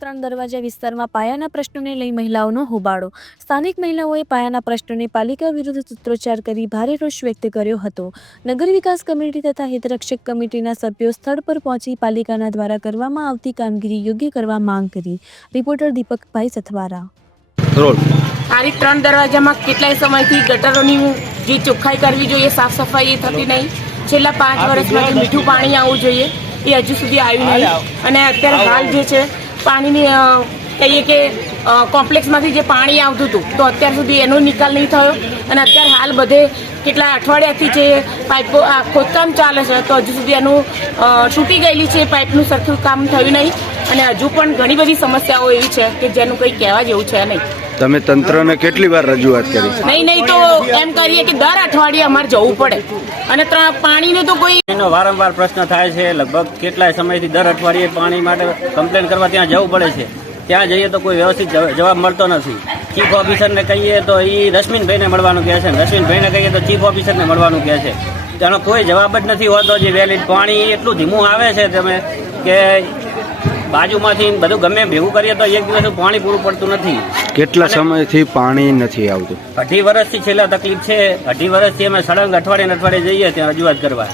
ત્રણ દરવાજા વિસ્તારમાં પાયાના પ્રશ્નોને લઈ મહિલાઓનો હોબાળો. સ્થાનિક મહિલાઓએ પાયાના પ્રશ્નોને પાલિકા વિરુદ્ધ સૂત્રોચ્ચાર કરી ભારે રોષ વ્યક્ત કર્યો હતો. નગર વિકાસ કમિટી તથા હિતરક્ષક કમિટીના સભ્યો સ્થળ પર પહોંચી પાલિકાના દ્વારા કરવામાં આવતી કામગીરી યોગ્ય કરવા માંગ કરી. રિપોર્ટર દીપકભાઈ સથવારા. તારીખ આરી ત્રણ દરવાજામાં કેટલાય સમયથી ગટરોની જે ચોખ્ખાઈ કરવી જોઈએ સાફ સફાઈ એ થતી નહીં. છેલ્લા પાંચ વર્ષમાં જે મીઠું પાણી આવવું જોઈએ એ હજુ સુધી આવ્યું નહીં. અને અત્યારે હાલ જે છે પાણીની કહીએ કે કોમ્પ્લેક્સમાંથી જે પાણી આવતું હતું, તો અત્યાર સુધી એનો નિકાલ નહીં થયો. અને અત્યારે હાલ બધે કેટલા અઠવાડિયાથી જે પાઇપો ખોદકામ ચાલે છે, તો હજુ સુધી એનું છૂટી ગયેલી છે પાઇપનું સરખું કામ થયું નહીં. અને હજુ પણ ઘણી બધી સમસ્યાઓ એવી છે કે જેનું કંઈ કહેવા જેવું છે નહીં. તમે તંત્રને કેટલી વાર રજૂઆત કરી? નહીં નહીં તો એમ કરીએ કે દર અઠવાડિયે અમારે જવું પડે. અને પાણીનો તો કોઈ એનો વારંવાર પ્રશ્ન થાય છે લગભગ કેટલાય સમયથી દર અઠવાડિયે પાણી માટે કમ્પ્લેન કરવા ત્યાં જવું પડે છે. ત્યાં જઈએ તો કોઈ વ્યવસ્થિત જવાબ મળતો નથી. ચીફ ઓફિસરને કહીએ તો એ રશ્મિનભાઈને મળવાનું કહે છે. રશ્મિનભાઈને કહીએ તો ચીફ ઓફિસરને મળવાનું કહે છે. તેનો કોઈ જવાબ જ નથી હોતો જે વેલિડ પાણી એટલું ધીમું આવે છે તમે કે બાજુમાંથી બધું ગમે ભેગું કરીએ તો એક દિવસ પાણી પૂરું પડતું નથી. કેટલા સમયથી પાણી નથી આવતું? અઢી વર્ષથી છેલ્લા તકલીફ છે. અઢી વર્ષથી અમે સળંગ અઠવાડિયે અઠવાડિયે જઈએ ત્યાં રજૂઆત કરવા.